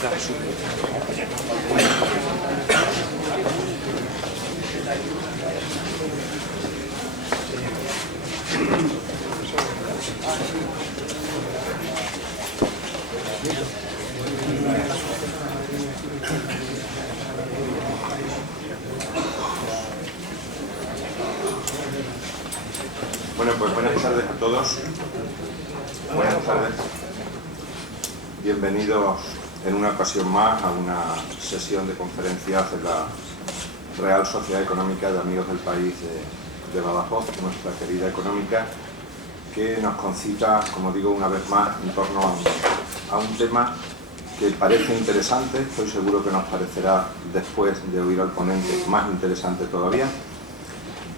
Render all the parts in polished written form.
Bueno, pues buenas tardes a todos. Buenas tardes. Bienvenidos en una ocasión más a una sesión de conferencias de la Real Sociedad Económica de Amigos del País de Badajoz, nuestra querida económica, que nos concita, como digo una vez más, en torno a un tema que parece interesante. Estoy seguro que nos parecerá, después de oír al ponente, más interesante todavía,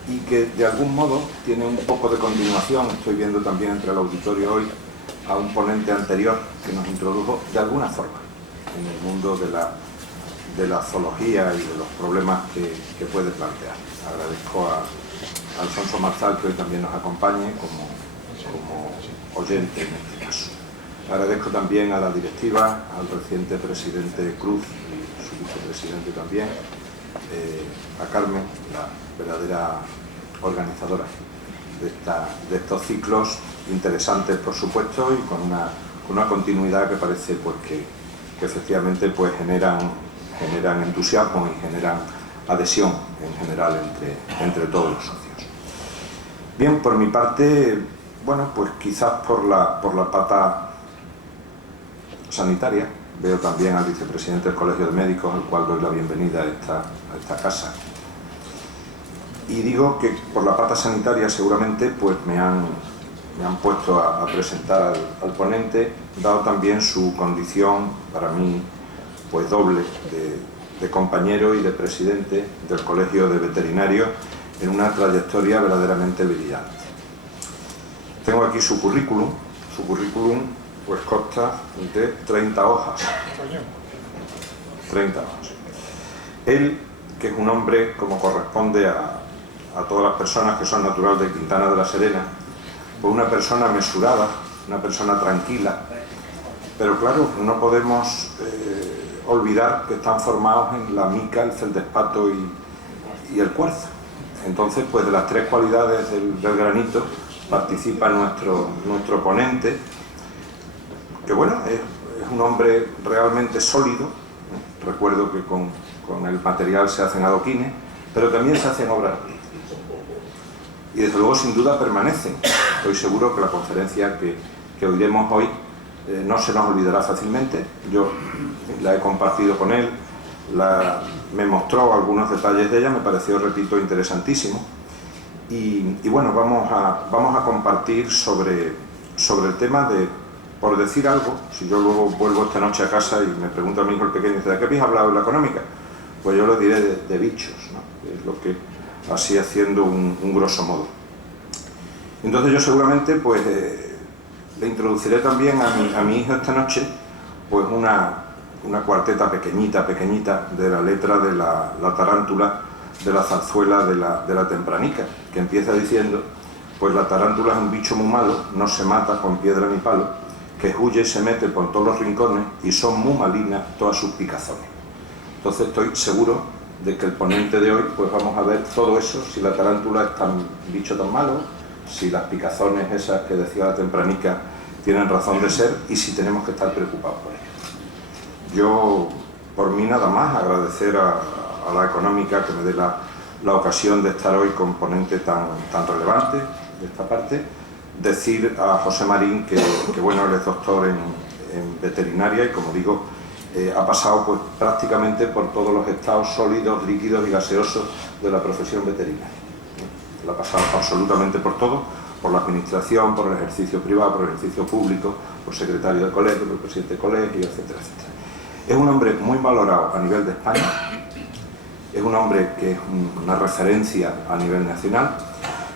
y que de algún modo tiene un poco de continuación. Estoy viendo también entre el auditorio hoy a un ponente anterior que nos introdujo de alguna forma en el mundo de la zoología y de los problemas que puede plantear. Agradezco a Alfonso Marzal que hoy también nos acompañe como oyente en este caso. Agradezco también a la directiva, al reciente presidente Cruz y su vicepresidente también, a Carmen, la verdadera organizadora de estos ciclos interesantes, por supuesto, y con una continuidad que parece pues que efectivamente pues generan entusiasmo y generan adhesión en general entre todos los socios. Bien, por mi parte, bueno, pues quizás por la pata sanitaria. Veo también al vicepresidente del Colegio de Médicos, al cual doy la bienvenida a esta casa. Y digo que por la pata sanitaria seguramente pues me han puesto a presentar al ponente, dado también su condición, para mí, pues doble, de compañero y de presidente del Colegio de Veterinarios, en una trayectoria verdaderamente brillante. Tengo aquí su currículum. Su currículum pues consta de 30 hojas. 30 hojas. Él, que es un hombre, como corresponde a todas las personas que son naturales de Quintana de la Serena, pues una persona mesurada, una persona tranquila, pero claro, no podemos olvidar que están formados en la mica, el feldespato y el cuarzo. Entonces, pues de las tres cualidades del granito participa nuestro ponente, que bueno, es un hombre realmente sólido. Recuerdo que con el material se hacen adoquines, pero también se hacen obras y desde luego sin duda permanecen. Estoy seguro que la conferencia que oiremos hoy no se nos olvidará fácilmente. Yo la he compartido con él, me mostró algunos detalles de ella, me pareció, repito, interesantísimo. Y bueno, vamos a compartir sobre el tema de, por decir algo, si yo luego vuelvo esta noche a casa y me pregunta a mi hijo el pequeño, ¿de qué habéis hablado en la económica? Pues yo le diré de bichos, ¿no? Es lo que, así haciendo un grosso modo. Entonces yo seguramente pues le introduciré también a mi hijo esta noche pues una cuarteta pequeñita de la letra de la tarántula de la zarzuela de la Tempranica, que empieza diciendo: pues la tarántula es un bicho muy malo, no se mata con piedra ni palo, que huye y se mete por todos los rincones y son muy malignas todas sus picazones. Entonces estoy seguro de que el ponente de hoy pues vamos a ver todo eso, si la tarántula es un bicho tan malo, si las picazones esas que decía la Tempranica tienen razón de ser y si tenemos que estar preocupados por ello. Yo, por mí nada más, agradecer a la económica que me dé la ocasión de estar hoy con ponente tan relevante de esta parte. Decir a José Marín que bueno, él es doctor en veterinaria y, como digo, ha pasado pues prácticamente por todos los estados sólidos, líquidos y gaseosos de la profesión veterinaria. Lo ha pasado absolutamente por todo, por la administración, por el ejercicio privado, por el ejercicio público, por secretario del colegio, por presidente del colegio, etcétera, etcétera. Es un hombre muy valorado a nivel de España, es un hombre que es una referencia a nivel nacional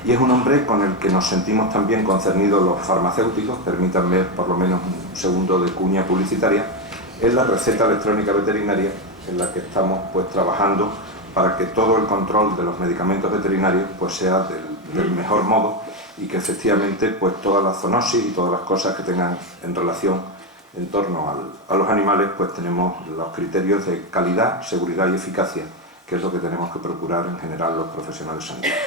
y es un hombre con el que nos sentimos también concernidos los farmacéuticos. Permítanme por lo menos un segundo de cuña publicitaria. Es la receta electrónica veterinaria en la que estamos pues trabajando para que todo el control de los medicamentos veterinarios pues sea del mejor modo y que efectivamente pues todas las zoonosis y todas las cosas que tengan en relación en torno a los animales, pues tenemos los criterios de calidad, seguridad y eficacia, que es lo que tenemos que procurar en general los profesionales sanitarios.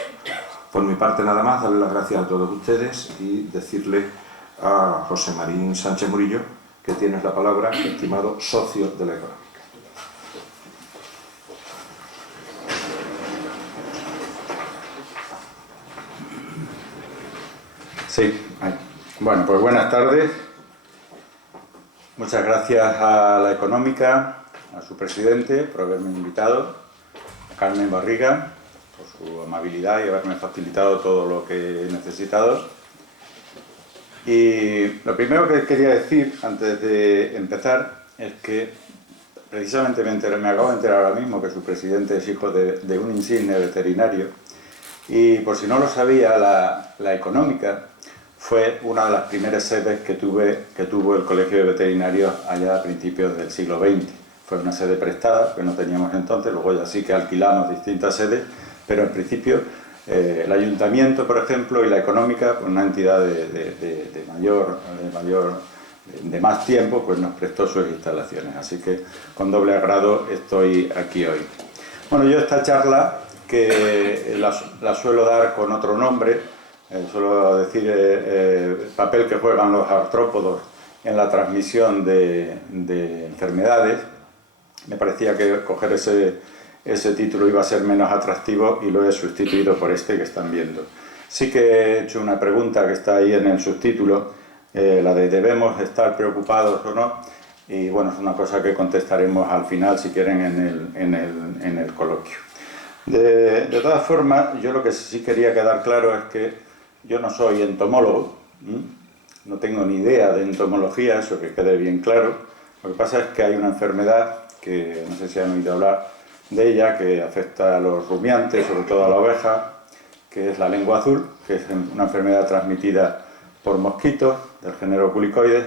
Por mi parte nada más, darle las gracias a todos ustedes y decirle a José Marín Sánchez Murillo que tienes la palabra, estimado socio de la económica. Sí, bueno, pues buenas tardes. Muchas gracias a la económica, a su presidente por haberme invitado, a Carmen Barriga por su amabilidad y haberme facilitado todo lo que he necesitado. Y lo primero que quería decir antes de empezar es que precisamente me acabo de enterar ahora mismo que su presidente es hijo de un insigne veterinario. Y por si no lo sabía, la económica fue una de las primeras sedes que tuvo el Colegio de Veterinarios allá a principios del siglo XX. Fue una sede prestada, que no teníamos entonces, luego ya sí que alquilamos distintas sedes, pero en principio el ayuntamiento, por ejemplo, y la económica, una entidad de más tiempo, pues nos prestó sus instalaciones. Así que con doble agrado estoy aquí hoy. Bueno, yo esta charla, que la suelo dar con otro nombre, suelo decir el papel que juegan los artrópodos en la transmisión de enfermedades. Me parecía que coger ese título iba a ser menos atractivo y lo he sustituido por este que están viendo. Sí que he hecho una pregunta que está ahí en el subtítulo, la de ¿debemos estar preocupados o no? Y bueno, es una cosa que contestaremos al final, si quieren, en el coloquio. De todas formas, yo lo que sí quería quedar claro es que yo no soy entomólogo, no tengo ni idea de entomología, eso que quede bien claro. Lo que pasa es que hay una enfermedad que no sé si han oído hablar de ella, que afecta a los rumiantes, sobre todo a la oveja, que es la lengua azul, que es una enfermedad transmitida por mosquitos del género Culicoides,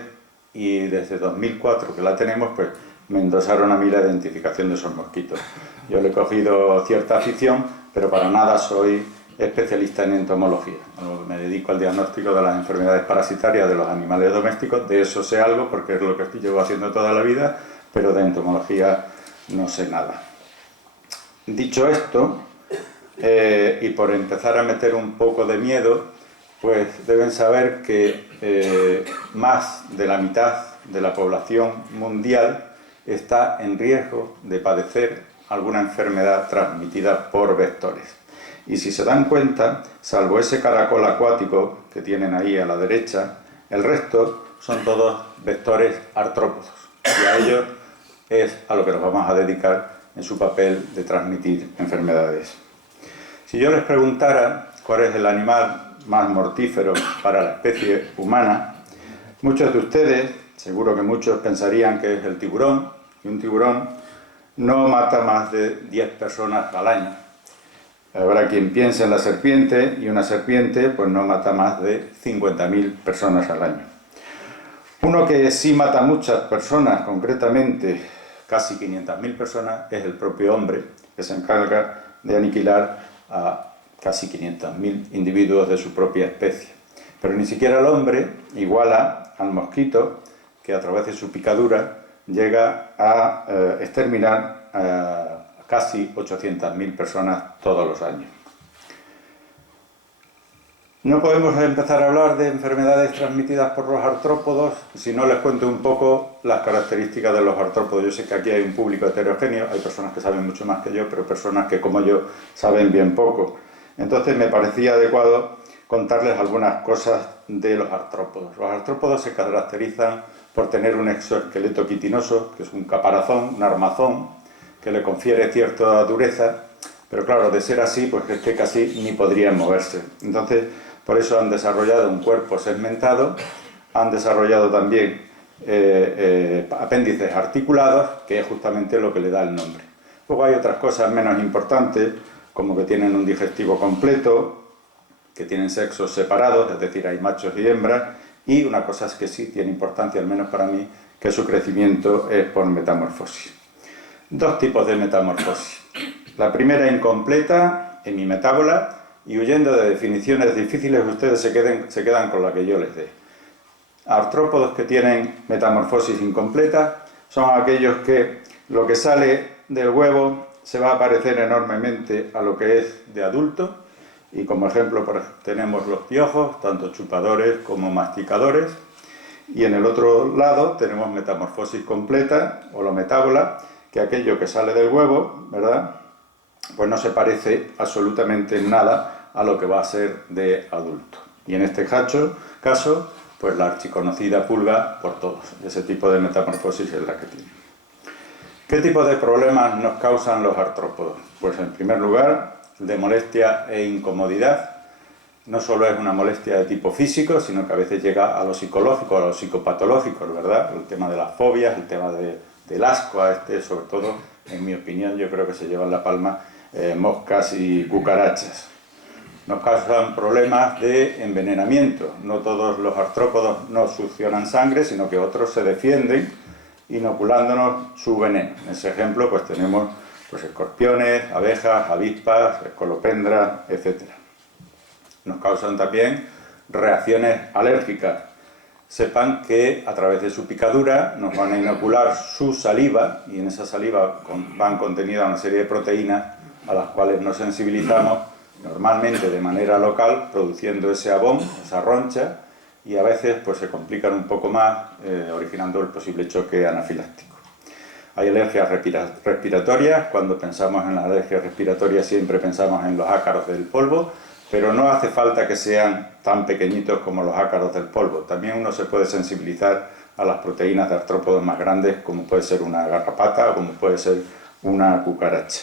y desde 2004 que la tenemos, pues me endosaron a mí la identificación de esos mosquitos. Yo le he cogido cierta afición, pero para nada soy especialista en entomología. Me dedico al diagnóstico de las enfermedades parasitarias de los animales domésticos, de eso sé algo porque es lo que llevo haciendo toda la vida, pero de entomología no sé nada. Dicho esto, y por empezar a meter un poco de miedo, pues deben saber que más de la mitad de la población mundial está en riesgo de padecer alguna enfermedad transmitida por vectores. Y si se dan cuenta, salvo ese caracol acuático que tienen ahí a la derecha, el resto son todos vectores artrópodos. Y a ellos es a lo que nos vamos a dedicar en su papel de transmitir enfermedades. Si yo les preguntara cuál es el animal más mortífero para la especie humana, muchos de ustedes, seguro que muchos pensarían que es el tiburón, y un tiburón no mata más de 10 personas al año. Habrá quien piense en la serpiente, y una serpiente pues no mata más de 50.000 personas al año. Uno que sí mata muchas personas, concretamente casi 500.000 personas, es el propio hombre, que se encarga de aniquilar a casi 500.000 individuos de su propia especie. Pero ni siquiera el hombre iguala al mosquito, que a través de su picadura llega a exterminar a casi 800.000 personas todos los años. No podemos empezar a hablar de enfermedades transmitidas por los artrópodos si no les cuento un poco las características de los artrópodos. Yo sé que aquí hay un público heterogéneo, hay personas que saben mucho más que yo, pero personas que, como yo, saben bien poco. Entonces me parecía adecuado contarles algunas cosas de los artrópodos. Los artrópodos se caracterizan por tener un exoesqueleto quitinoso, que es un caparazón, un armazón, que le confiere cierta dureza, pero claro, de ser así, pues es que casi ni podrían moverse. Entonces, por eso han desarrollado un cuerpo segmentado, han desarrollado también apéndices articulados, que es justamente lo que le da el nombre. Luego hay otras cosas menos importantes, como que tienen un digestivo completo, que tienen sexos separados, es decir, hay machos y hembras, y una cosa es que sí tiene importancia, al menos para mí, que su crecimiento es por metamorfosis. Dos tipos de metamorfosis. La primera incompleta, hemimetábola, y huyendo de definiciones difíciles, ustedes se quedan con la que yo les dé. Artrópodos que tienen metamorfosis incompleta son aquellos que lo que sale del huevo se va a parecer enormemente a lo que es de adulto, y como ejemplo tenemos los piojos, tanto chupadores como masticadores, y en el otro lado tenemos metamorfosis completa o metábola, que aquello que sale del huevo, ¿verdad?, pues no se parece absolutamente en nada a lo que va a ser de adulto. Y en este caso, pues la archiconocida pulga por todos. Ese tipo de metamorfosis es la que tiene. ¿Qué tipo de problemas nos causan los artrópodos? Pues en primer lugar, de molestia e incomodidad. No solo es una molestia de tipo físico, sino que a veces llega a lo psicológico, a lo psicopatológico, ¿verdad? El tema de las fobias, el tema del asco sobre todo, en mi opinión, yo creo que se llevan la palma moscas y cucarachas. Nos causan problemas de envenenamiento. No todos los artrópodos nos succionan sangre, sino que otros se defienden inoculándonos su veneno. En ese ejemplo pues tenemos pues, escorpiones, abejas, avispas, escolopendras, etc. Nos causan también reacciones alérgicas. Sepan que a través de su picadura nos van a inocular su saliva, y en esa saliva van contenidas una serie de proteínas a las cuales nos sensibilizamos normalmente de manera local, produciendo ese abón, esa roncha, y a veces pues, se complican un poco más, originando el posible choque anafiláctico. Hay alergias respiratorias. Cuando pensamos en las alergias respiratorias siempre pensamos en los ácaros del polvo, pero no hace falta que sean tan pequeñitos como los ácaros del polvo. También uno se puede sensibilizar a las proteínas de artrópodos más grandes, como puede ser una garrapata o como puede ser una cucaracha.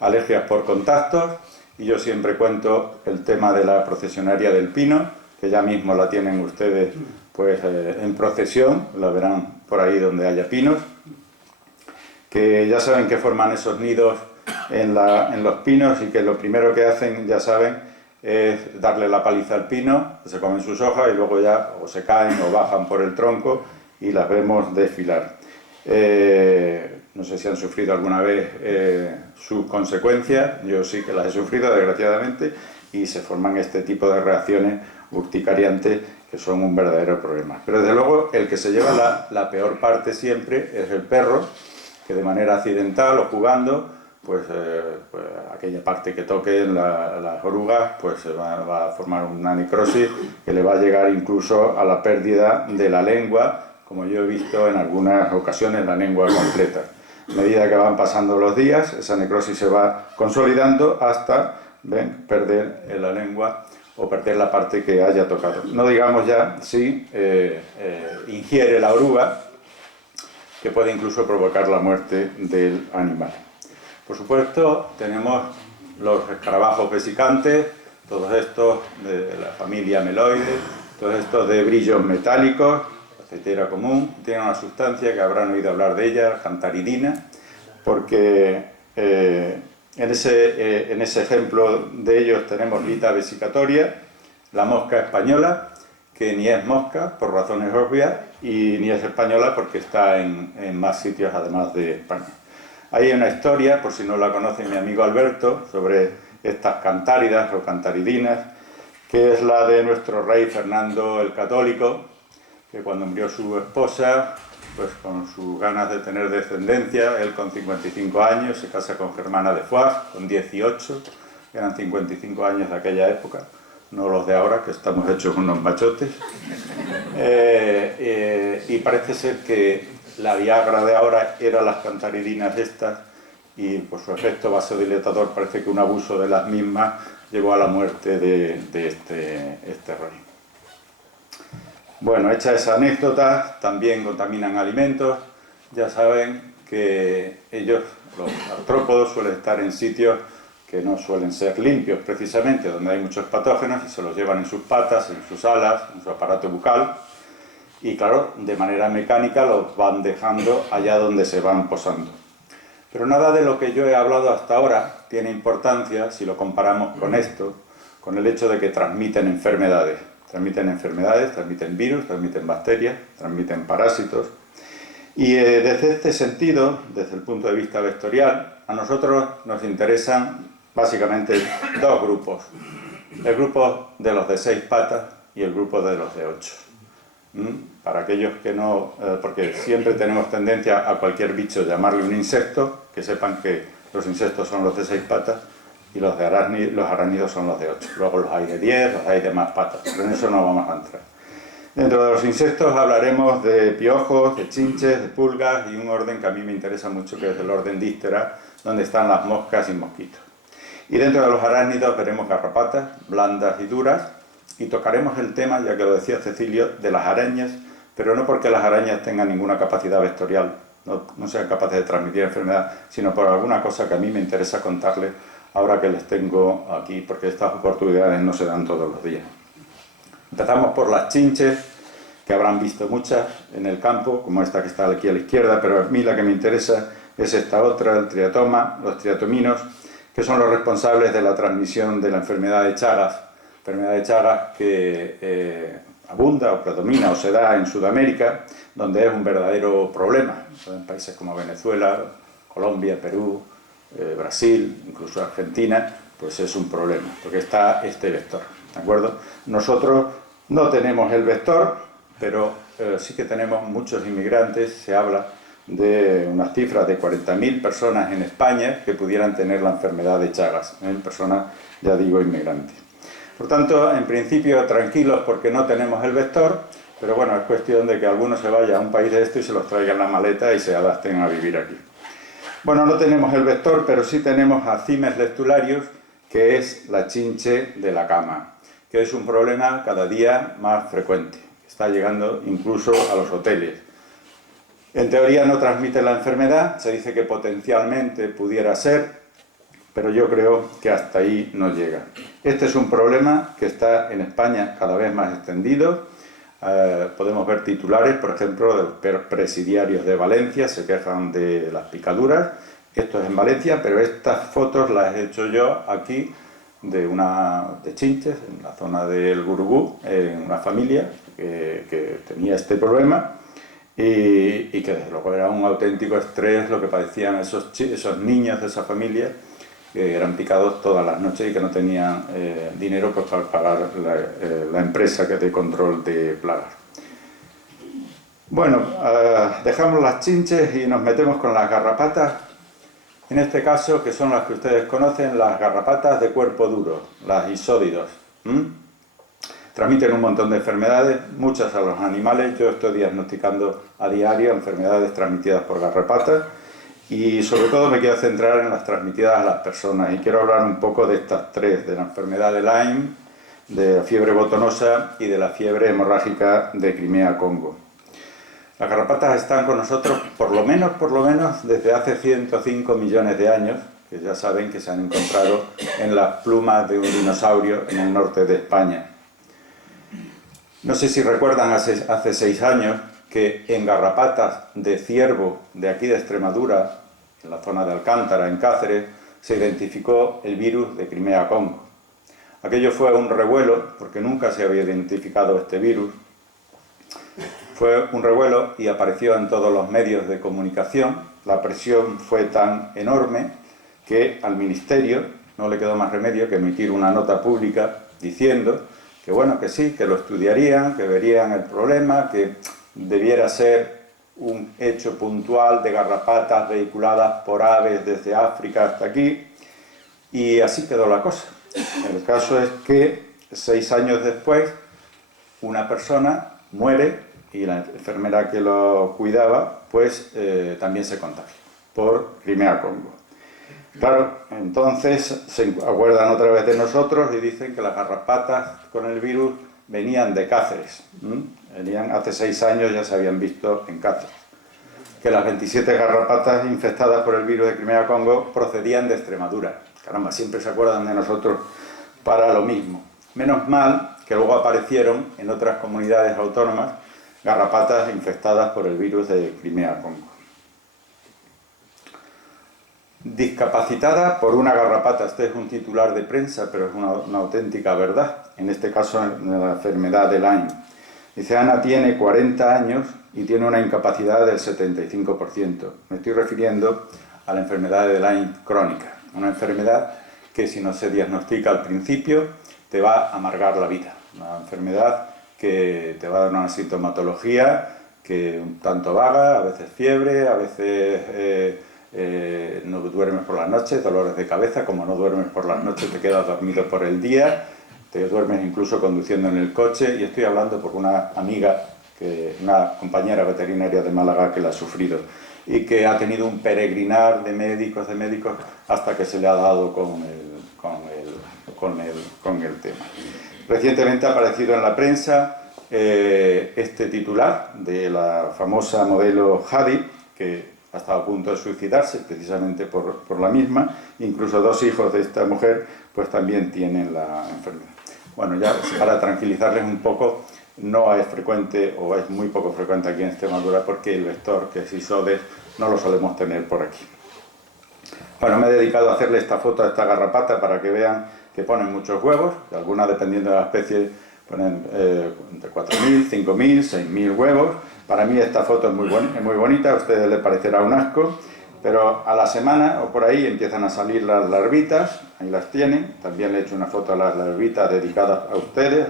Alergias por contactos, y yo siempre cuento el tema de la procesionaria del pino, que ya mismo la tienen ustedes pues, en procesión, la verán por ahí donde haya pinos, que ya saben que forman esos nidos en los pinos y que lo primero que hacen, ya saben, es darle la paliza al pino, se comen sus hojas y luego ya o se caen o bajan por el tronco y las vemos desfilar. No sé si han sufrido alguna vez sus consecuencias, yo sí que las he sufrido desgraciadamente, y se forman este tipo de reacciones urticariantes que son un verdadero problema. Pero desde luego el que se lleva la peor parte siempre es el perro, que de manera accidental o jugando, pues aquella parte que toquen las orugas, pues va a formar una necrosis que le va a llegar incluso a la pérdida de la lengua, como yo he visto en algunas ocasiones, la lengua completa. A medida que van pasando los días, esa necrosis se va consolidando hasta perder la lengua o perder la parte que haya tocado. No digamos ya si ingiere la oruga, que puede incluso provocar la muerte del animal. Por supuesto, tenemos los escarabajos vesicantes, todos estos de la familia meloide, todos estos de brillos metálicos, la cetera común, tienen una sustancia que habrán oído hablar de ella, cantaridina, porque en ese ejemplo de ellos tenemos Lita vesicatoria, la mosca española, que ni es mosca por razones obvias y ni es española porque está en más sitios además de España. Hay una historia, por si no la conoce mi amigo Alberto, sobre estas cantáridas o cantaridinas, que es la de nuestro rey Fernando el Católico, que cuando murió su esposa, pues con sus ganas de tener descendencia, él con 55 años se casa con Germana de Foix, con 18, que eran 55 años de aquella época, no los de ahora, que estamos hechos unos machotes. Y parece ser que la Viagra de ahora eran las cantaridinas estas, y por su efecto vasodilatador parece que un abuso de las mismas llevó a la muerte de este rey. Bueno, hecha esa anécdota, también contaminan alimentos. Ya saben que ellos, los artrópodos, suelen estar en sitios que no suelen ser limpios, precisamente, donde hay muchos patógenos, y se los llevan en sus patas, en sus alas, en su aparato bucal, y claro, de manera mecánica los van dejando allá donde se van posando. Pero nada de lo que yo he hablado hasta ahora tiene importancia si lo comparamos con esto, con el hecho de que transmiten enfermedades. Transmiten virus, transmiten bacterias, transmiten parásitos. Y desde este sentido, desde el punto de vista vectorial, a nosotros nos interesan básicamente dos grupos. El grupo de los de 6 patas y el grupo de los de 8. Para aquellos que no, porque siempre tenemos tendencia a cualquier bicho llamarle un insecto, que sepan que los insectos son los de 6 patas y los arácnidos son los de 8. Luego los hay de 10, los hay de más patas, pero en eso no vamos a entrar. Dentro de los insectos hablaremos de piojos, de chinches, de pulgas y un orden que a mí me interesa mucho, que es el orden Díptera, donde están las moscas y mosquitos. Y dentro de los arácnidos veremos garrapatas, blandas y duras, y tocaremos el tema, ya que lo decía Cecilio, de las arañas, pero no porque las arañas tengan ninguna capacidad vectorial, no sean capaces de transmitir enfermedad, sino por alguna cosa que a mí me interesa contarles ahora que les tengo aquí, porque estas oportunidades no se dan todos los días. Empezamos por las chinches, que habrán visto muchas en el campo, como esta que está aquí a la izquierda, pero a mí la que me interesa es esta otra, el triatoma, los triatominos, que son los responsables de la transmisión de la enfermedad de Chagas que abunda o predomina o se da en Sudamérica, donde es un verdadero problema. En países como Venezuela, Colombia, Perú, Brasil, incluso Argentina, pues es un problema, porque está este vector, ¿de acuerdo? Nosotros no tenemos el vector, pero sí que tenemos muchos inmigrantes. Se habla de unas cifras de 40.000 personas en España que pudieran tener la enfermedad de Chagas, personas, ya digo, inmigrantes. Por tanto, en principio, tranquilos porque no tenemos el vector, pero bueno, es cuestión de que alguno se vaya a un país de esto y se los traiga en la maleta y se adapten a vivir aquí. Bueno, no tenemos el vector, pero sí tenemos a Cimes lectularius, que es la chinche de la cama, que es un problema cada día más frecuente. Está llegando incluso a los hoteles. En teoría no transmite la enfermedad, se dice que potencialmente pudiera ser, pero yo creo que hasta ahí no llega. Este es un problema que está en España cada vez más extendido. Podemos ver titulares, por ejemplo, de los presidiarios de Valencia, se quejan de las picaduras. Esto es en Valencia, pero estas fotos las he hecho yo aquí de chinches, en la zona del Gurugú, en una familia que tenía este problema y que desde luego era un auténtico estrés lo que padecían esos niños de esa familia, que eran picados todas las noches y que no tenían dinero pues, para pagar la empresa que de control de plagas. Bueno, dejamos las chinches y nos metemos con las garrapatas. En este caso, que son las que ustedes conocen, las garrapatas de cuerpo duro, las isódidos. Transmiten un montón de enfermedades, muchas a los animales. Yo estoy diagnosticando a diario enfermedades transmitidas por garrapatas y sobre todo me quiero centrar en las transmitidas a las personas y quiero hablar un poco de estas tres, de la enfermedad de Lyme, de la fiebre botonosa y de la fiebre hemorrágica de Crimea-Congo. Las garrapatas están con nosotros por lo menos desde hace 105 millones de años, que ya saben que se han encontrado en las plumas de un dinosaurio en el norte de España. No sé si recuerdan hace 6 años que en garrapatas de ciervo de aquí de Extremadura, en la zona de Alcántara, en Cáceres, se identificó el virus de Crimea-Congo. Aquello fue un revuelo, porque nunca se había identificado este virus. Fue un revuelo y apareció en todos los medios de comunicación. La presión fue tan enorme que al Ministerio no le quedó más remedio que emitir una nota pública diciendo que bueno, que sí, que lo estudiarían, que verían el problema, que debiera ser un hecho puntual de garrapatas vehiculadas por aves desde África hasta aquí, y así quedó la cosa. El caso es que 6 años después una persona muere y la enfermera que lo cuidaba pues también se contagia por Crimea-Congo. Claro, entonces se acuerdan otra vez de nosotros y dicen que las garrapatas con el virus venían de Cáceres. Hace 6 años ya se habían visto en Cáceres. Que las 27 garrapatas infectadas por el virus de Crimea-Congo procedían de Extremadura. Caramba, siempre se acuerdan de nosotros para lo mismo. Menos mal que luego aparecieron en otras comunidades autónomas garrapatas infectadas por el virus de Crimea-Congo. Discapacitada por una garrapata. Este es un titular de prensa, pero es una auténtica verdad. En este caso, en la enfermedad de Lyme. Dice, Ana tiene 40 años y tiene una incapacidad del 75%. Me estoy refiriendo a la enfermedad de Lyme crónica. Una enfermedad que si no se diagnostica al principio te va a amargar la vida. Una enfermedad que te va a dar una sintomatología que un tanto vaga, a veces fiebre, a veces no duermes por las noches, dolores de cabeza. Como no duermes por las noches, te quedas dormido por el día, te duermes incluso conduciendo en el coche. Y estoy hablando por una amiga, una compañera veterinaria de Málaga que la ha sufrido y que ha tenido un peregrinar de médicos, hasta que se le ha dado con el tema. Recientemente ha aparecido en la prensa este titular de la famosa modelo Hadi, que ha estado a punto de suicidarse precisamente por la misma. Incluso 2 hijos de esta mujer pues también tienen la enfermedad. Bueno, ya para tranquilizarles un poco, no es frecuente, o es muy poco frecuente aquí en Extremadura, porque el vector, que es Isodes, no lo solemos tener por aquí. Bueno, me he dedicado a hacerle esta foto a esta garrapata para que vean que ponen muchos huevos. Algunas, dependiendo de la especie, ponen entre 4.000, 5.000, 6.000 huevos. Para mí esta foto es muy bonita, a ustedes les parecerá un asco, pero a la semana o por ahí empiezan a salir las larvitas, ahí las tienen. También le he hecho una foto a las larvitas dedicadas a ustedes.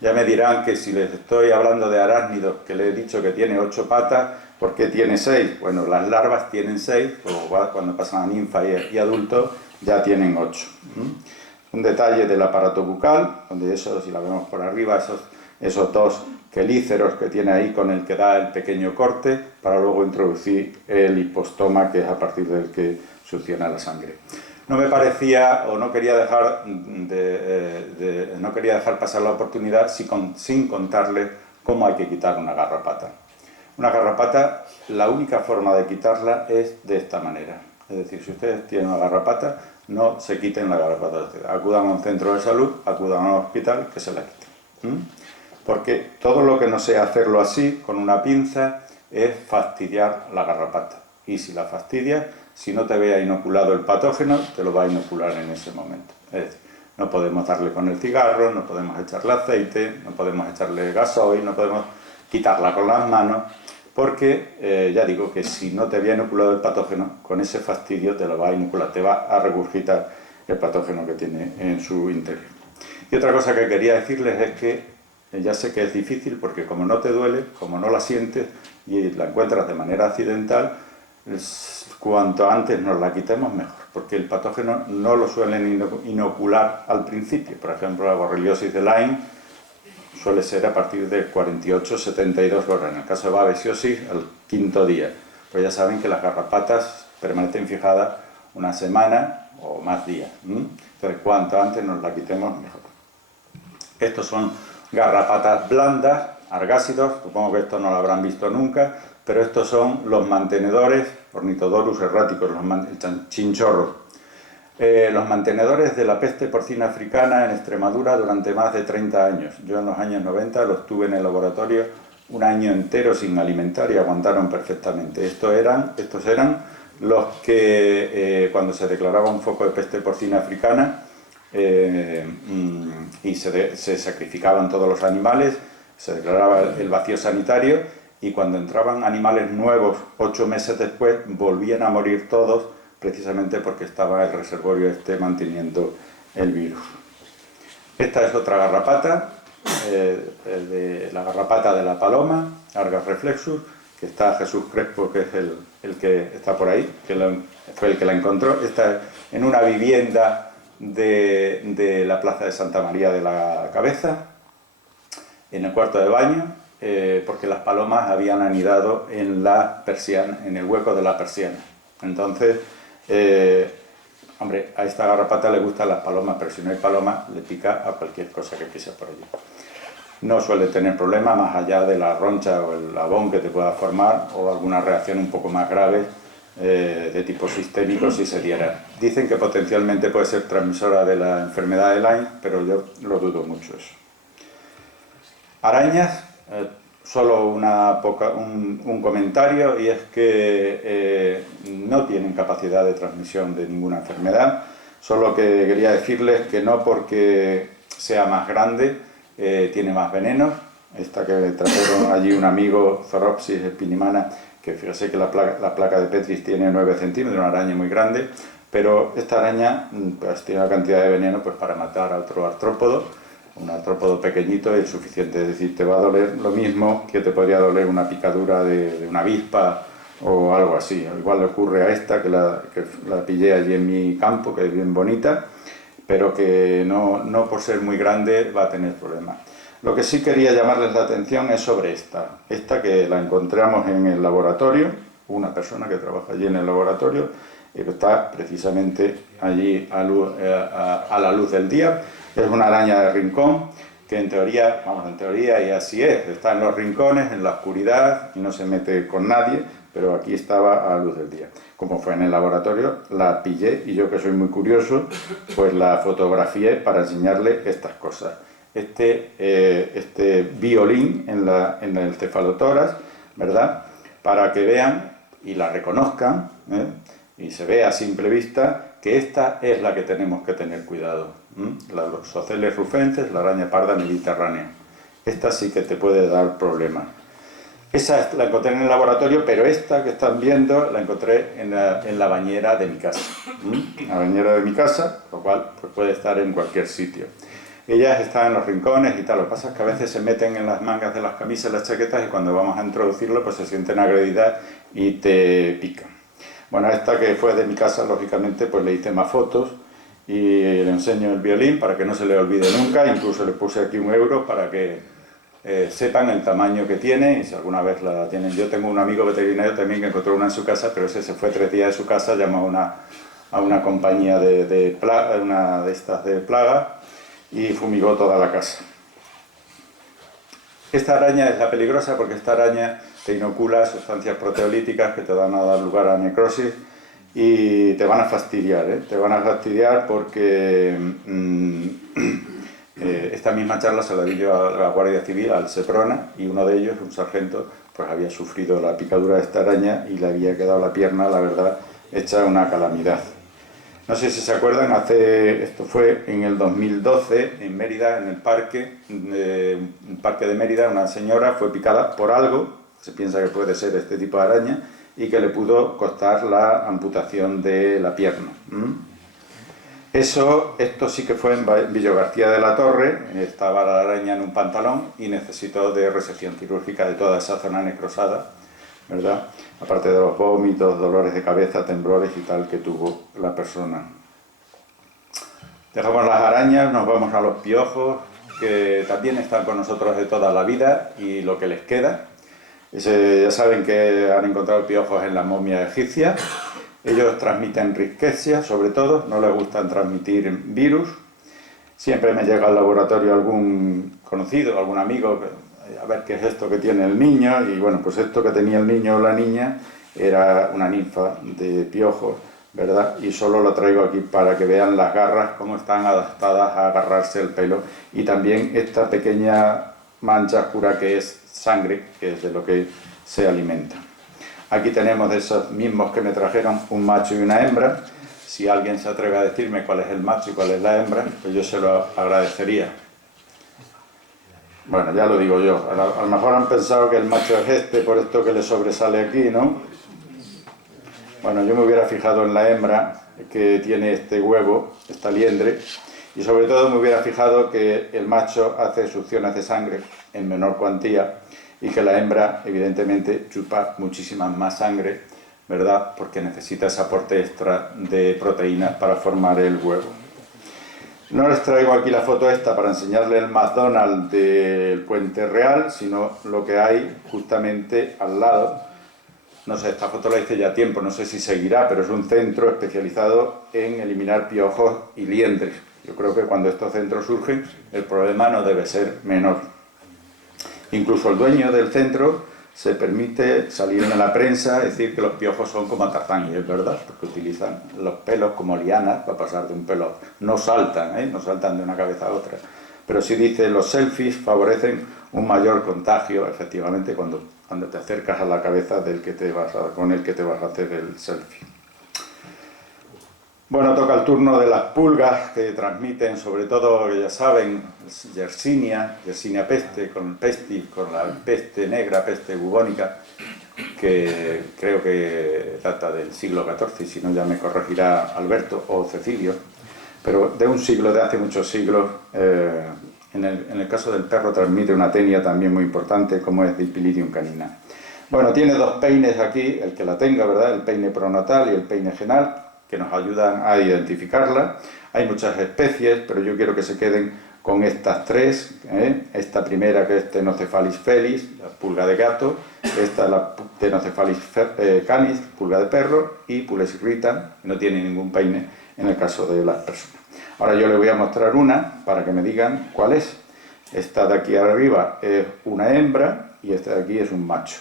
Ya me dirán que si les estoy hablando de arácnidos, que les he dicho que tiene 8 patas, ¿por qué tiene 6? Bueno, las larvas tienen 6, o cuando pasan a ninfa y adulto ya tienen 8. Un detalle del aparato bucal, donde eso, si la vemos por arriba, esos 2 quelíceros que tiene ahí con el que da el pequeño corte, para luego introducir el hipostoma, que es a partir del que succiona la sangre. No me parecía, o no quería dejar pasar la oportunidad sin contarles cómo hay que quitar una garrapata. Una garrapata, la única forma de quitarla es de esta manera. Es decir, si ustedes tienen una garrapata, no se quiten la garrapata de ustedes. Acudan a un centro de salud, acudan a un hospital, que se la quiten. Porque todo lo que no sea hacerlo así, con una pinza, es fastidiar la garrapata. Y si la fastidias, si no te vea inoculado el patógeno, te lo va a inocular en ese momento. Es decir, no podemos darle con el cigarro, no podemos echarle aceite, no podemos echarle gasoil, no podemos quitarla con las manos, porque ya digo que si no te había inoculado el patógeno, con ese fastidio te lo va a inocular, te va a regurgitar el patógeno que tiene en su interior. Y otra cosa que quería decirles es que ya sé que es difícil, porque como no te duele, como no la sientes y la encuentras de manera accidental, cuanto antes nos la quitemos mejor, porque el patógeno no lo suelen inocular al principio. Por ejemplo, la borreliosis de Lyme suele ser a partir de 48-72 horas. En el caso de babesiosis, al 5.º día. Pues ya saben que las garrapatas permanecen fijadas una semana o más días. Entonces, cuanto antes nos la quitemos, mejor. Estos son garrapatas blandas, argásidos. Supongo que esto no lo habrán visto nunca, pero estos son los mantenedores, Ornitodorus erraticus, el chinchorro. Los mantenedores de la peste porcina africana en Extremadura durante más de 30 años. Yo en los años 90 los tuve en el laboratorio un año entero sin alimentar y aguantaron perfectamente. Estos eran los que cuando se declaraba un foco de peste porcina africana y se sacrificaban todos los animales, se declaraba el vacío sanitario, y cuando entraban animales nuevos 8 meses después volvían a morir todos, precisamente porque estaba el reservorio manteniendo el virus. Esta es otra garrapata, la garrapata de la paloma, Argas reflexus, que está Jesús Crespo, que es el que está por ahí, que fue el que la encontró. Está en una vivienda de la plaza de Santa María de la Cabeza, en el cuarto de baño, porque las palomas habían anidado en la persiana, en el hueco de la persiana. Entonces, hombre, a esta garrapata le gustan las palomas, pero si no hay palomas, le pica a cualquier cosa que pise por allí. No suele tener problemas más allá de la roncha o el labón que te pueda formar, o alguna reacción un poco más grave de tipo sistémico si se diera. Dicen que potencialmente puede ser transmisora de la enfermedad de Lyme, pero yo lo dudo mucho eso. Arañas, solo un comentario, y es que no tienen capacidad de transmisión de ninguna enfermedad. Solo que quería decirles que no porque sea más grande tiene más venenos. Esta que trajeron allí un amigo, Zoropsis spinimana, que fíjese que la placa de Petris tiene 9 centímetros, una araña muy grande, pero esta araña pues, tiene una cantidad de veneno pues, para matar a otro artrópodo. un artrópodo pequeñito es suficiente. Es decir, te va a doler lo mismo que te podría doler una picadura de una avispa o algo así. Igual le ocurre a esta, que la pillé allí en mi campo, que es bien bonita, pero que no por ser muy grande va a tener problemas. Lo que sí quería llamarles la atención es sobre esta que la encontramos en el laboratorio, una persona que trabaja allí en el laboratorio, y que está precisamente allí a la luz del día. Es una araña de rincón, que en teoría, y así es, está en los rincones, en la oscuridad, y no se mete con nadie, pero aquí estaba a la luz del día. Como fue en el laboratorio, la pillé, y yo, que soy muy curioso, pues la fotografié para enseñarle estas cosas. Este violín en el cefalotórax, ¿verdad? Para que vean y la reconozcan, y se vea a simple vista que esta es la que tenemos que tener cuidado. Los Oceles rufensis, la araña parda mediterránea. Esta sí que te puede dar problemas. Esa la encontré en el laboratorio, pero esta que están viendo la encontré en la bañera de mi casa. La bañera de mi casa, lo cual pues, puede estar en cualquier sitio. Ellas están en los rincones y tal. Lo que pasa es que a veces se meten en las mangas de las camisas, las chaquetas, y cuando vamos a introducirlo pues se sienten agredidas y te pican. Bueno, esta que fue de mi casa, lógicamente, pues le hice más fotos y le enseño el violín para que no se le olvide nunca. Incluso le puse aquí €1 para que sepan el tamaño que tiene, y si alguna vez la tienen. Yo tengo un amigo veterinario también que encontró una en su casa, pero ese se fue 3 días de su casa, llamó a una compañía de estas de plaga, y fumigó toda la casa. Esta araña es la peligrosa porque esta araña te inocula sustancias proteolíticas que te van a dar lugar a necrosis y te van a fastidiar, te van a fastidiar porque esta misma charla se la di yo a la Guardia Civil, al Seprona, y uno de ellos, un sargento, pues había sufrido la picadura de esta araña y le había quedado la pierna, la verdad, hecha una calamidad. No sé si se acuerdan, esto fue en el 2012, en Mérida, en el parque de Mérida, una señora fue picada por algo, se piensa que puede ser este tipo de araña, y que le pudo costar la amputación de la pierna. Esto sí que fue en Villo García de la Torre, estaba la araña en un pantalón y necesitó de resección quirúrgica de toda esa zona necrosada, ¿verdad? Aparte de los vómitos, dolores de cabeza, temblores y tal que tuvo la persona. Dejamos las arañas, nos vamos a los piojos, que también están con nosotros de toda la vida y lo que les queda. Ya saben que han encontrado piojos en la momia egipcia. Ellos transmiten rickettsia, sobre todo, no les gustan transmitir virus. Siempre me llega al laboratorio algún conocido, algún amigo, a ver qué es esto que tiene el niño, y bueno, pues esto que tenía el niño o la niña era una ninfa de piojos, ¿verdad? Y solo lo traigo aquí para que vean las garras, cómo están adaptadas a agarrarse el pelo, y también esta pequeña mancha oscura que es sangre, que es de lo que se alimenta. Aquí tenemos de esos mismos que me trajeron un macho y una hembra. Si alguien se atreve a decirme cuál es el macho y cuál es la hembra, pues yo se lo agradecería. Bueno, ya lo digo yo. A lo mejor han pensado que el macho es este, por esto que le sobresale aquí, ¿no? Bueno, yo me hubiera fijado en la hembra que tiene este huevo, esta liendre, y sobre todo me hubiera fijado que el macho hace succiones de sangre en menor cuantía y que la hembra, evidentemente, chupa muchísima más sangre, ¿verdad? Porque necesita ese aporte extra de proteínas para formar el huevo. No les traigo aquí la foto esta para enseñarles el McDonald's del Puente Real, sino lo que hay justamente al lado. No sé, esta foto la hice ya a tiempo, no sé si seguirá, pero es un centro especializado en eliminar piojos y liendres. Yo creo que cuando estos centros surgen, el problema no debe ser menor. Incluso el dueño del centro se permite salir en la prensa, decir que los piojos son como Tarzán, y es verdad, porque utilizan los pelos como lianas para pasar de un pelo a otro. No saltan, no saltan de una cabeza a otra. Pero sí dice, los selfies favorecen un mayor contagio, efectivamente, cuando te acercas a la cabeza con el que te vas a hacer el selfie. Bueno, toca el turno de las pulgas, que transmiten, sobre todo, ya saben, Yersinia peste, con la peste negra, peste bubónica, que creo que data del siglo XIV, si no ya me corregirá Alberto o Cecilio, pero de un siglo, de hace muchos siglos, en el caso del perro transmite una tenia también muy importante, como es Dipilidium canina. Bueno, tiene dos peines aquí, el que la tenga, ¿verdad? El peine pronotal y el peine genal, que nos ayudan a identificarla. Hay muchas especies, pero yo quiero que se queden con estas tres, esta primera, que es Tenocephalis felis, la pulga de gato, esta la Tenocephalis canis, pulga de perro, y Pules irritan, que no tiene ningún peine en el caso de las personas. Ahora yo les voy a mostrar una para que me digan cuál es. Esta de aquí arriba es una hembra y esta de aquí es un macho.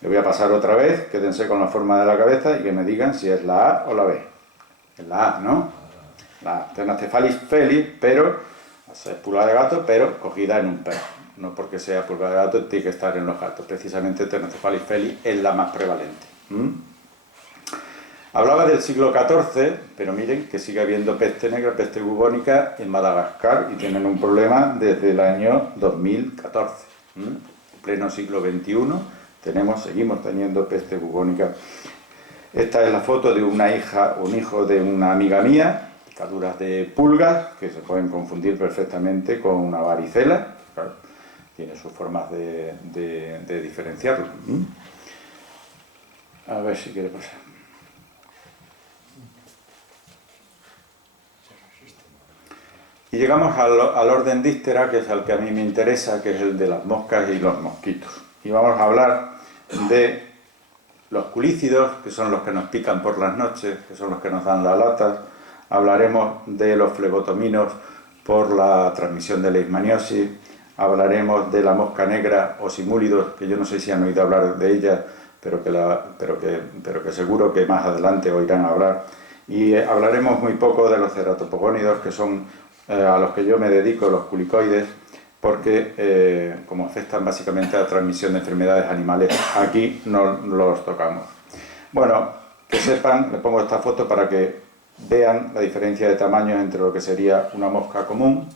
Le voy a pasar otra vez, quédense con la forma de la cabeza y que me digan si es la A o la B. Es la A, ¿no? La Tenocephalis felis, pero es pulga de gato, pero cogida en un perro. No porque sea pulga de gato tiene que estar en los gatos. Precisamente Tenocephalis felis es la más prevalente. Hablaba del siglo XIV, pero miren que sigue habiendo peste negra, peste bubónica en Madagascar y tienen un problema desde el año 2014. En pleno siglo XXI seguimos teniendo peste bubónica. Esta es la foto de una hija o un hijo de una amiga mía, picaduras de pulgas, que se pueden confundir perfectamente con una varicela. Claro, tiene sus formas de diferenciarlo. A ver si quiere pasar. Y llegamos al orden dístera, que es el que a mí me interesa, que es el de las moscas y los mosquitos. Y vamos a hablar de los culícidos, que son los que nos pican por las noches, que son los que nos dan la lata. Hablaremos de los flebotominos por la transmisión de leishmaniosis. Hablaremos de la mosca negra o simúlidos, que yo no sé si han oído hablar de ella, pero que seguro que más adelante oirán hablar. Y hablaremos muy poco de los ceratopogónidos, que son a los que yo me dedico, los culicoides, porque como afectan básicamente a la transmisión de enfermedades animales, aquí no los tocamos. Bueno, que sepan, le pongo esta foto para que vean la diferencia de tamaño entre lo que sería una mosca común,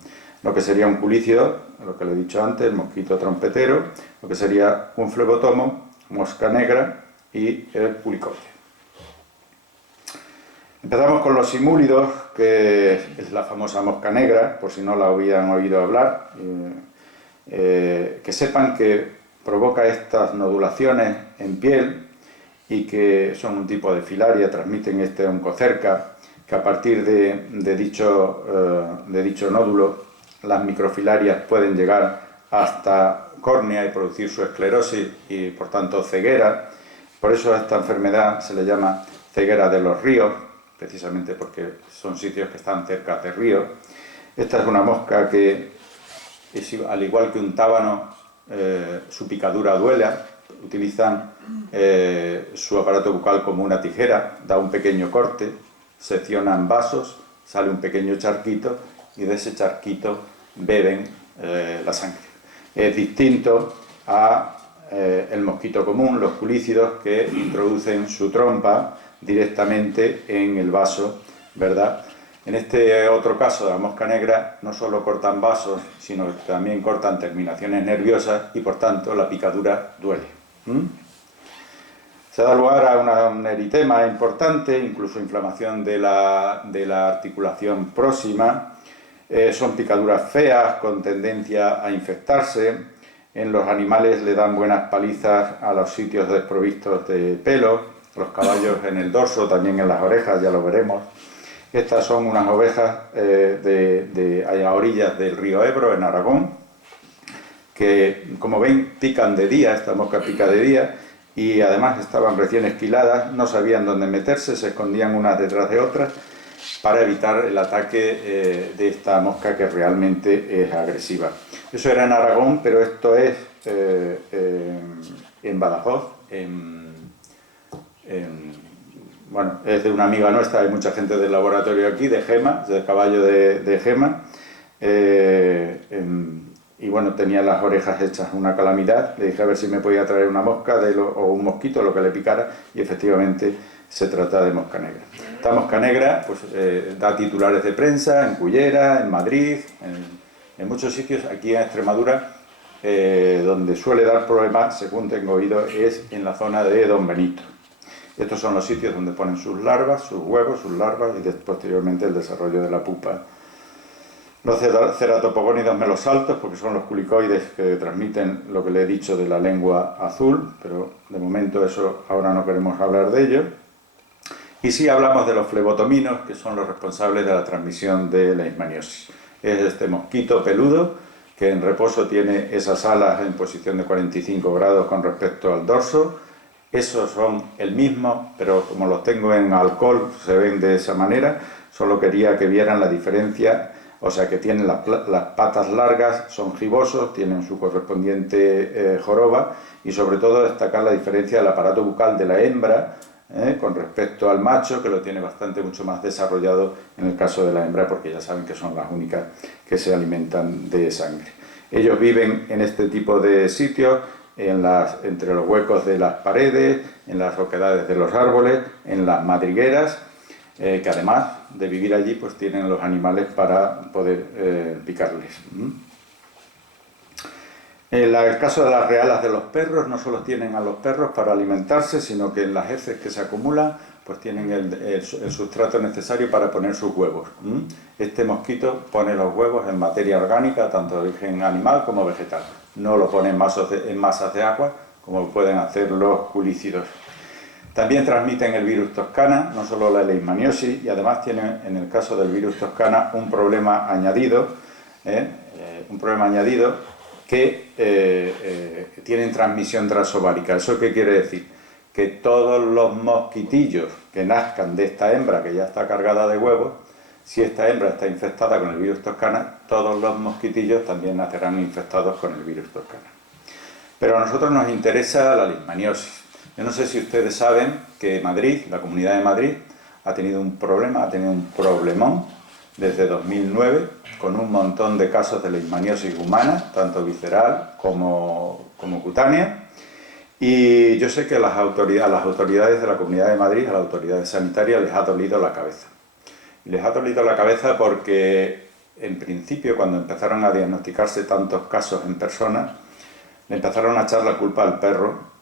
lo que sería un culícido, lo que le he dicho antes, el mosquito trompetero, lo que sería un flebotomo, mosca negra y el culicoide. Empezamos con los simúlidos, que es la famosa mosca negra, por si no la habían oído hablar. Que sepan que provoca estas nodulaciones en piel y que son un tipo de filaria, transmiten este oncocerca, que a partir de dicho nódulo las microfilarias pueden llegar hasta córnea y producir su esclerosis y por tanto ceguera. Por eso a esta enfermedad se le llama ceguera de los ríos, precisamente porque son sitios que están cerca de ríos. Esta es una mosca que, al igual que un tábano, su picadura duele. Utilizan su aparato bucal como una tijera, da un pequeño corte, seccionan vasos, sale un pequeño charquito y de ese charquito beben la sangre. Es distinto a el mosquito común, los culícidos, que introducen su trompa directamente en el vaso, ¿verdad? En este otro caso de la mosca negra no solo cortan vasos, sino que también cortan terminaciones nerviosas y por tanto la picadura duele. Se da lugar a un eritema importante, incluso inflamación de la articulación próxima. Son picaduras feas con tendencia a infectarse. En los animales le dan buenas palizas a los sitios desprovistos de pelo. Los caballos en el dorso, también en las orejas, ya lo veremos. Estas son unas ovejas a orillas del río Ebro, en Aragón, que, como ven, pican de día, esta mosca pica de día, y además estaban recién esquiladas, no sabían dónde meterse, se escondían unas detrás de otras, para evitar el ataque de esta mosca que realmente es agresiva. Eso era en Aragón, pero esto es en Badajoz, bueno, es de una amiga nuestra, hay mucha gente del laboratorio aquí, de Gema, del caballo de Gema, y bueno, tenía las orejas hechas una calamidad. Le dije a ver si me podía traer una mosca o un mosquito, lo que le picara, y efectivamente se trata de mosca negra. Esta mosca negra pues, da titulares de prensa en Cullera, en Madrid, en muchos sitios. Aquí en Extremadura, donde suele dar problemas, según tengo oído, es en la zona de Don Benito. Estos son los sitios donde ponen sus larvas, sus huevos, sus larvas, y posteriormente el desarrollo de la pupa Los ceratopogónidos melosaltos, porque son los culicoides que transmiten lo que le he dicho de la lengua azul, pero de momento eso ahora no queremos hablar de ello. Y sí hablamos de los flebotominos, que son los responsables de la transmisión de la leishmaniosis. Es este mosquito peludo que en reposo tiene esas alas en posición de 45 grados con respecto al dorso. Esos son el mismo, pero como los tengo en alcohol se ven de esa manera. Solo quería que vieran la diferencia, o sea que tienen las patas largas, son gibosos, tienen su correspondiente joroba, y sobre todo destacar la diferencia del aparato bucal de la hembra con respecto al macho, que lo tiene mucho más desarrollado en el caso de la hembra, porque ya saben que son las únicas que se alimentan de sangre. Ellos viven en este tipo de sitios, entre los huecos de las paredes, en las oquedades de los árboles, en las madrigueras, que además de vivir allí, pues tienen los animales para poder picarles. En el caso de las realas de los perros, no solo tienen a los perros para alimentarse, sino que en las heces que se acumulan, pues tienen el sustrato necesario para poner sus huevos. Este mosquito pone los huevos en materia orgánica, tanto de origen animal como vegetal. No lo pone en masas de agua, como pueden hacer los culícidos. También transmiten el virus Toscana, no solo la leishmaniosis, y además tienen, en el caso del virus Toscana, un problema añadido, que tienen transmisión transovárica. ¿Eso qué quiere decir? Que todos los mosquitillos que nazcan de esta hembra, que ya está cargada de huevos, si esta hembra está infectada con el virus Toscana, todos los mosquitillos también nacerán infectados con el virus Toscana. Pero a nosotros nos interesa la leishmaniosis. Yo no sé si ustedes saben que Madrid, la Comunidad de Madrid, ha tenido un problemón desde 2009, con un montón de casos de leishmaniosis humana, tanto visceral como cutánea. Y yo sé que a las autoridades de la Comunidad de Madrid, a las autoridades sanitarias, les ha dolido la cabeza. Y les ha dolido la cabeza porque, en principio, cuando empezaron a diagnosticarse tantos casos en personas, le empezaron a echar la culpa al perro.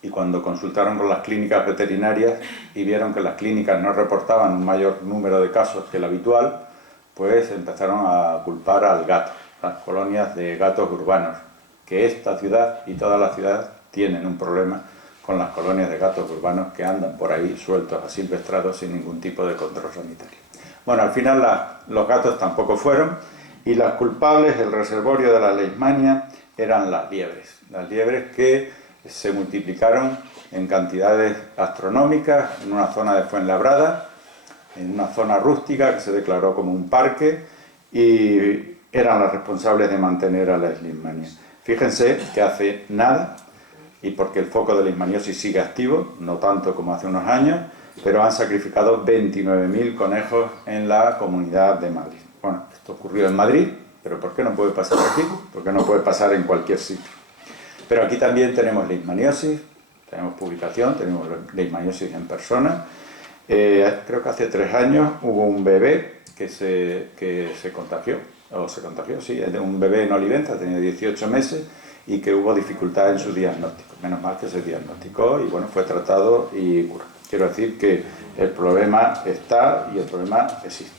Y cuando consultaron con las clínicas veterinarias y vieron que las clínicas no reportaban un mayor número de casos que el habitual, pues empezaron a culpar al gato, las colonias de gatos urbanos, que esta ciudad y toda la ciudad tienen un problema con las colonias de gatos urbanos que andan por ahí sueltos, asilvestrados, sin ningún tipo de control sanitario. Bueno, al final los gatos tampoco fueron, y las culpables, el reservorio de la leishmania, eran las liebres que se multiplicaron en cantidades astronómicas en una zona de Fuenlabrada, en una zona rústica que se declaró como un parque, y eran las responsables de mantener a la leishmania. Fíjense que hace nada, y porque el foco de leishmaniosis sigue activo, no tanto como hace unos años, pero han sacrificado 29.000 conejos en la Comunidad de Madrid. Bueno, esto ocurrió en Madrid, pero ¿por qué no puede pasar aquí? ¿Por qué no puede pasar en cualquier sitio? Pero aquí también tenemos leishmaniosis, tenemos publicación, tenemos leishmaniosis en persona. Creo que hace 3 años hubo un bebé que se contagió, sí, un bebé en Olivenza, tenía 18 meses, y que hubo dificultad en su diagnóstico. Menos mal que se diagnosticó y bueno, fue tratado y curado. Quiero decir que el problema está y el problema existe.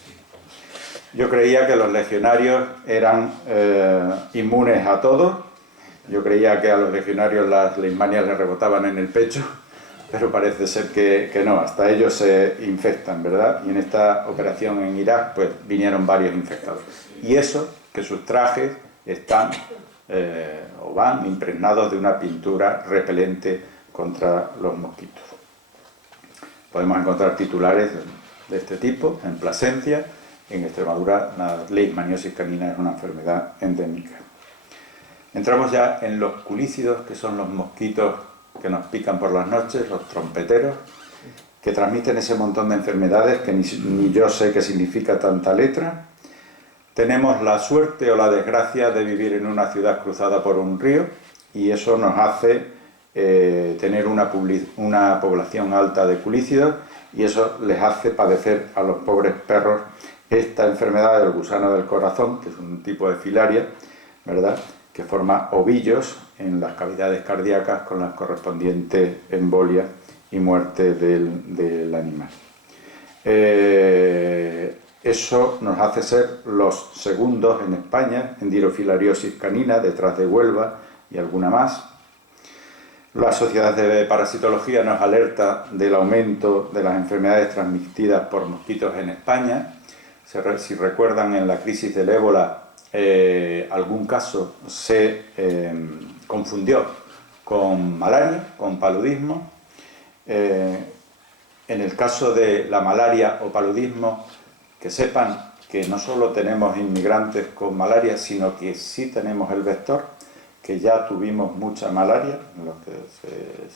Yo creía que los legionarios eran inmunes a todo. Yo creía que a los legionarios las leishmanias les rebotaban en el pecho, pero parece ser que no, hasta ellos se infectan, ¿verdad? Y en esta operación en Irak, pues vinieron varios infectados. Y eso, que sus trajes están o van impregnados de una pintura repelente contra los mosquitos. Podemos encontrar titulares de este tipo en Plasencia. En Extremadura, la leishmaniosis canina es una enfermedad endémica. Entramos ya en los culícidos, que son los mosquitos que nos pican por las noches, los trompeteros, que transmiten ese montón de enfermedades que ni yo sé qué significa tanta letra. Tenemos la suerte o la desgracia de vivir en una ciudad cruzada por un río, y eso nos hace tener una población alta de culícidos, y eso les hace padecer a los pobres perros esta enfermedad del gusano del corazón, que es un tipo de filaria, ¿verdad?, que forma ovillos en las cavidades cardíacas con la correspondiente embolia y muerte del animal. Eso nos hace ser los segundos en España en dirofilariosis canina, detrás de Huelva y alguna más. La Sociedad de Parasitología nos alerta del aumento de las enfermedades transmitidas por mosquitos en España. Si recuerdan, en la crisis del ébola, algún caso se confundió con malaria, con paludismo. En el caso de la malaria o paludismo, que sepan que no solo tenemos inmigrantes con malaria, sino que sí tenemos el vector, que ya tuvimos mucha malaria, lo que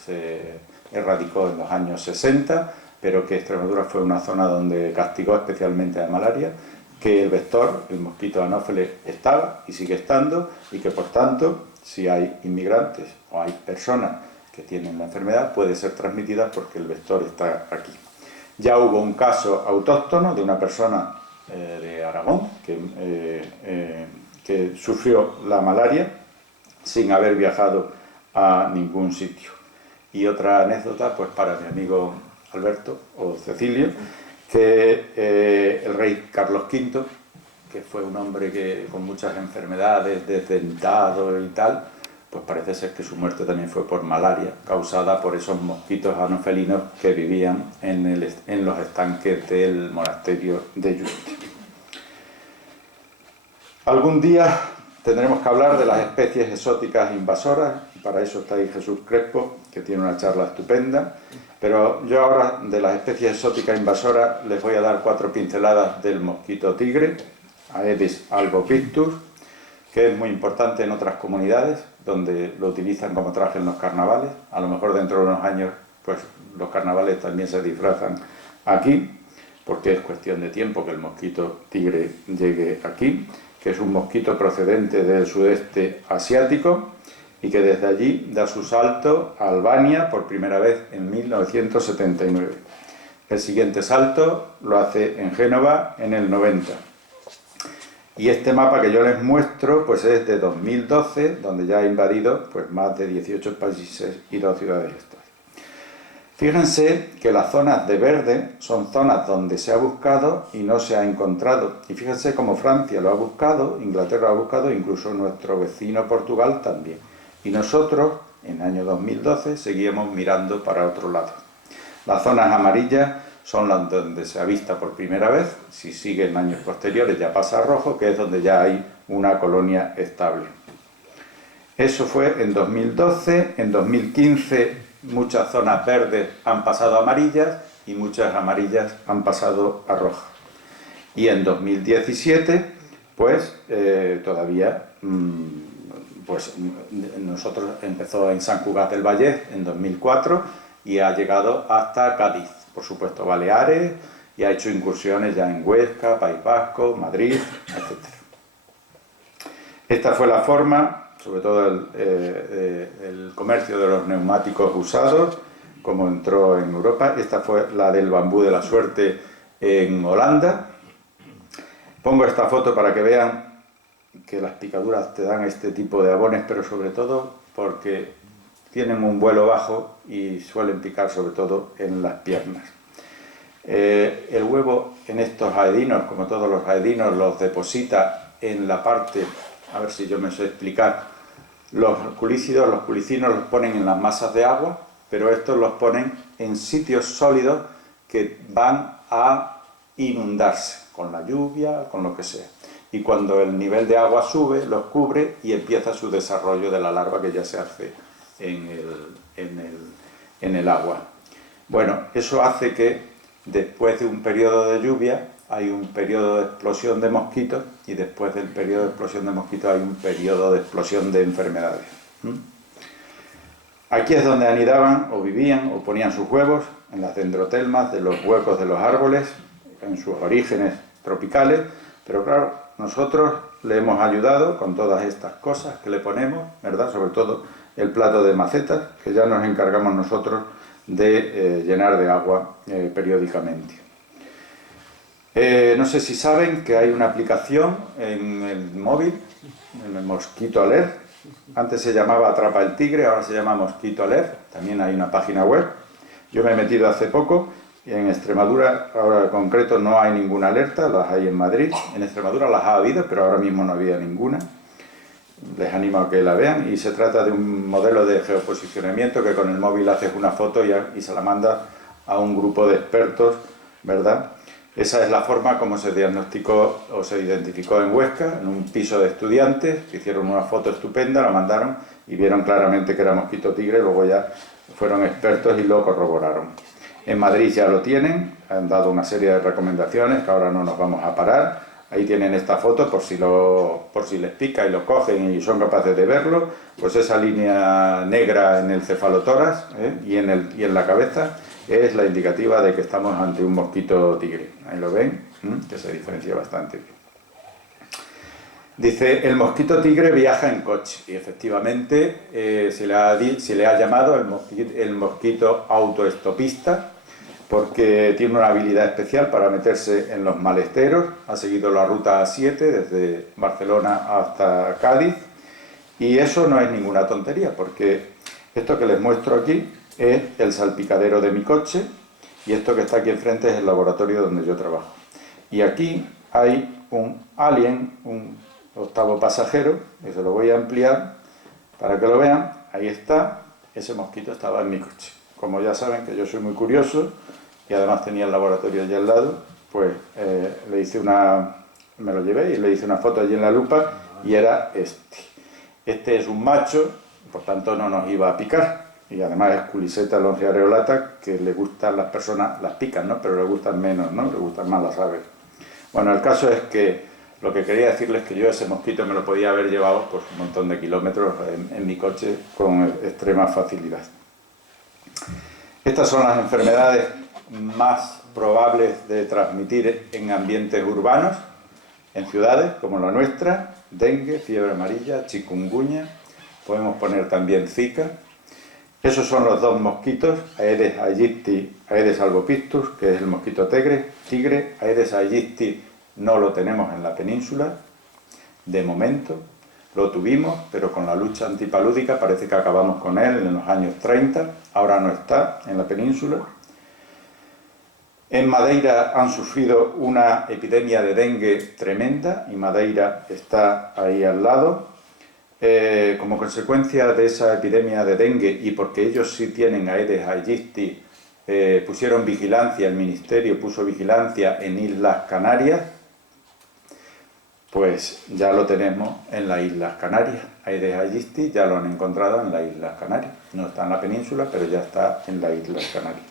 se erradicó en los años 60, pero que Extremadura fue una zona donde castigó especialmente a malaria, que el vector, el mosquito anófeles, estaba y sigue estando, y que por tanto, si hay inmigrantes o hay personas que tienen la enfermedad, puede ser transmitida porque el vector está aquí. Ya hubo un caso autóctono de una persona de Aragón que sufrió la malaria sin haber viajado a ningún sitio. Y otra anécdota, pues para mi amigo Alberto o Cecilio, que el rey Carlos V, que fue un hombre que con muchas enfermedades, desdentado y tal, pues parece ser que su muerte también fue por malaria, causada por esos mosquitos anofelinos que vivían en los estanques del monasterio de Yuste. Algún día tendremos que hablar de las especies exóticas invasoras, y para eso está ahí Jesús Crespo, que tiene una charla estupenda, pero yo ahora de las especies exóticas invasoras les voy a dar 4 pinceladas del mosquito tigre, Aedes albopictus, que es muy importante en otras comunidades, donde lo utilizan como traje en los carnavales. A lo mejor dentro de unos años, pues los carnavales también se disfrazan aquí, porque es cuestión de tiempo que el mosquito tigre llegue aquí, que es un mosquito procedente del sudeste asiático y que desde allí da su salto a Albania por primera vez en 1979. El siguiente salto lo hace en Génova en el 90. Y este mapa que yo les muestro pues es de 2012, donde ya ha invadido pues más de 18 países y 2 ciudades-estados. Fíjense que las zonas de verde son zonas donde se ha buscado y no se ha encontrado. Y fíjense cómo Francia lo ha buscado, Inglaterra lo ha buscado, incluso nuestro vecino Portugal también. Y nosotros, en el año 2012, seguíamos mirando para otro lado. Las zonas amarillas son las donde se avista por primera vez. Si sigue en años posteriores ya pasa a rojo, que es donde ya hay una colonia estable. Eso fue en 2012. En 2015 muchas zonas verdes han pasado a amarillas y muchas amarillas han pasado a rojas. Y en 2017 pues todavía pues nosotros empezó en Sant Cugat del Vallès en 2004 y ha llegado hasta Cádiz, por supuesto Baleares, y ha hecho incursiones ya en Huesca, País Vasco, Madrid, etc. Esta fue la forma, sobre todo el comercio de los neumáticos usados, como entró en Europa. Esta fue la del bambú de la suerte en Holanda. Pongo esta foto para que vean que las picaduras te dan este tipo de abones, pero sobre todo porque tienen un vuelo bajo y suelen picar sobre todo en las piernas. El huevo en estos aedinos, como todos los aedinos, los deposita en la parte, a ver si yo me sé explicar, los culícidos, los culicinos los ponen en las masas de agua, pero estos los ponen en sitios sólidos que van a inundarse, con la lluvia, con lo que sea. Y cuando el nivel de agua sube, los cubre y empieza su desarrollo de la larva que ya se hace en el agua. Bueno, eso hace que después de un periodo de lluvia hay un periodo de explosión de mosquitos y después del periodo de explosión de mosquitos hay un periodo de explosión de enfermedades. Aquí es donde anidaban o vivían o ponían sus huevos, en las dendrotelmas de los huecos de los árboles, en sus orígenes tropicales, pero claro, nosotros le hemos ayudado con todas estas cosas que le ponemos, ¿verdad? Sobre todo el plato de macetas, que ya nos encargamos nosotros de llenar de agua periódicamente. No sé si saben que hay una aplicación en el móvil, en el Mosquito Alert. Antes se llamaba Atrapa el Tigre, ahora se llama Mosquito Alert. También hay una página web. Yo me he metido hace poco En Extremadura, ahora en concreto, no hay ninguna alerta, las hay en Madrid. En Extremadura las ha habido, pero ahora mismo no había ninguna. Les animo a que la vean, y se trata de un modelo de geoposicionamiento que con el móvil haces una foto y se la mandas a un grupo de expertos, ¿verdad? Esa es la forma como se diagnosticó o se identificó en Huesca, en un piso de estudiantes, que hicieron una foto estupenda, la mandaron y vieron claramente que era mosquito tigre, luego ya fueron expertos y lo corroboraron. En Madrid ya lo tienen, han dado una serie de recomendaciones que ahora no nos vamos a parar. Ahí tienen esta foto por si les pica y lo cogen y son capaces de verlo. Pues esa línea negra en el cefalotórax y en la cabeza es la indicativa de que estamos ante un mosquito tigre. Ahí lo ven, que se diferencia bastante. Dice, el mosquito tigre viaja en coche, y efectivamente se le ha llamado el mosquito autoestopista, porque tiene una habilidad especial para meterse en los malesteros. Ha seguido la ruta A7 desde Barcelona hasta Cádiz, y eso no es ninguna tontería, porque esto que les muestro aquí es el salpicadero de mi coche, y esto que está aquí enfrente es el laboratorio donde yo trabajo. Y aquí hay un alien, un octavo pasajero, que se lo voy a ampliar para que lo vean. Ahí está, ese mosquito estaba en mi coche. Como ya saben que yo soy muy curioso, y además tenía el laboratorio allí al lado, pues me lo llevé y le hice una foto allí en la lupa, y era este. Este es un macho, por tanto no nos iba a picar, y además es Culiseta longiareolata, que le gustan las personas, las pican, ¿no? Pero le gustan menos, ¿no? Le gustan más las aves. Bueno, el caso es que lo que quería decirles es que yo ese mosquito me lo podía haber llevado pues un montón de kilómetros en mi coche con extrema facilidad. Estas son las enfermedades más probables de transmitir en ambientes urbanos, en ciudades como la nuestra: dengue, fiebre amarilla, chikungunya, podemos poner también zika. Esos son los dos mosquitos, Aedes aegypti, Aedes albopictus, que es el mosquito tigre. Aedes aegypti no lo tenemos en la península, de momento. Lo tuvimos, pero con la lucha antipalúdica parece que acabamos con él en los años 30, ahora no está en la península. En Madeira han sufrido una epidemia de dengue tremenda, y Madeira está ahí al lado. Como consecuencia de esa epidemia de dengue, y porque ellos sí tienen Aedes aegypti, pusieron vigilancia, el ministerio puso vigilancia en Islas Canarias. Pues ya lo tenemos en las Islas Canarias. Aedes aegypti ya lo han encontrado en las Islas Canarias. No está en la península, pero ya está en las Islas Canarias.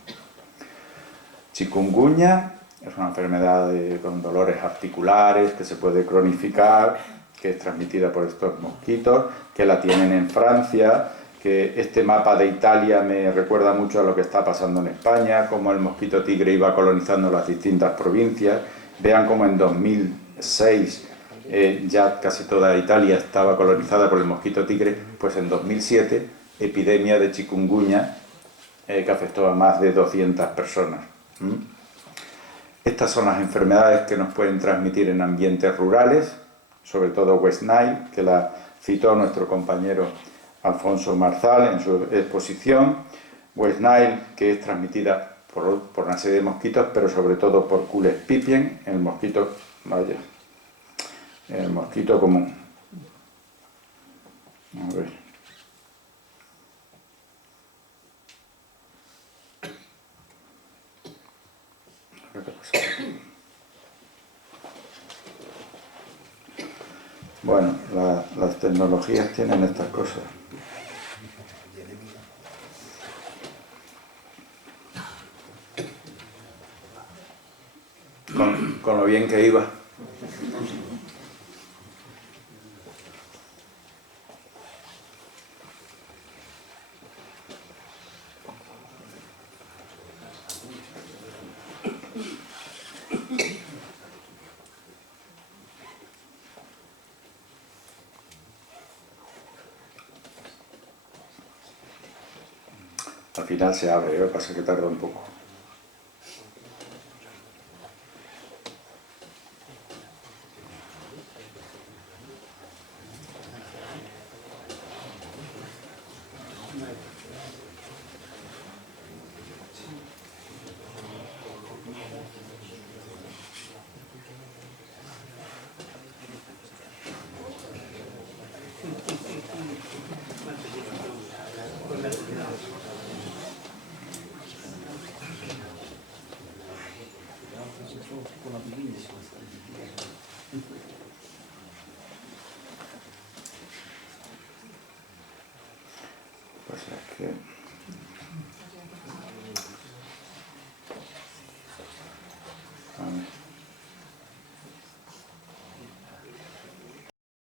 Chikungunya es una enfermedad con dolores articulares que se puede cronificar, que es transmitida por estos mosquitos, que la tienen en Francia, que este mapa de Italia me recuerda mucho a lo que está pasando en España, cómo el mosquito tigre iba colonizando las distintas provincias. Vean cómo en 2006 ya casi toda Italia estaba colonizada por el mosquito tigre. Pues en 2007, epidemia de chikungunya que afectó a más de 200 personas. Estas son las enfermedades que nos pueden transmitir en ambientes rurales, sobre todo West Nile, que la citó nuestro compañero Alfonso Marzal en su exposición. West Nile, que es transmitida por una serie de mosquitos, pero sobre todo por Culex pipiens, el mosquito común. A ver. Bueno, las tecnologías tienen estas cosas. Con lo bien que iba. Al final se abre, lo que pasa es que tarda un poco. Pues es que...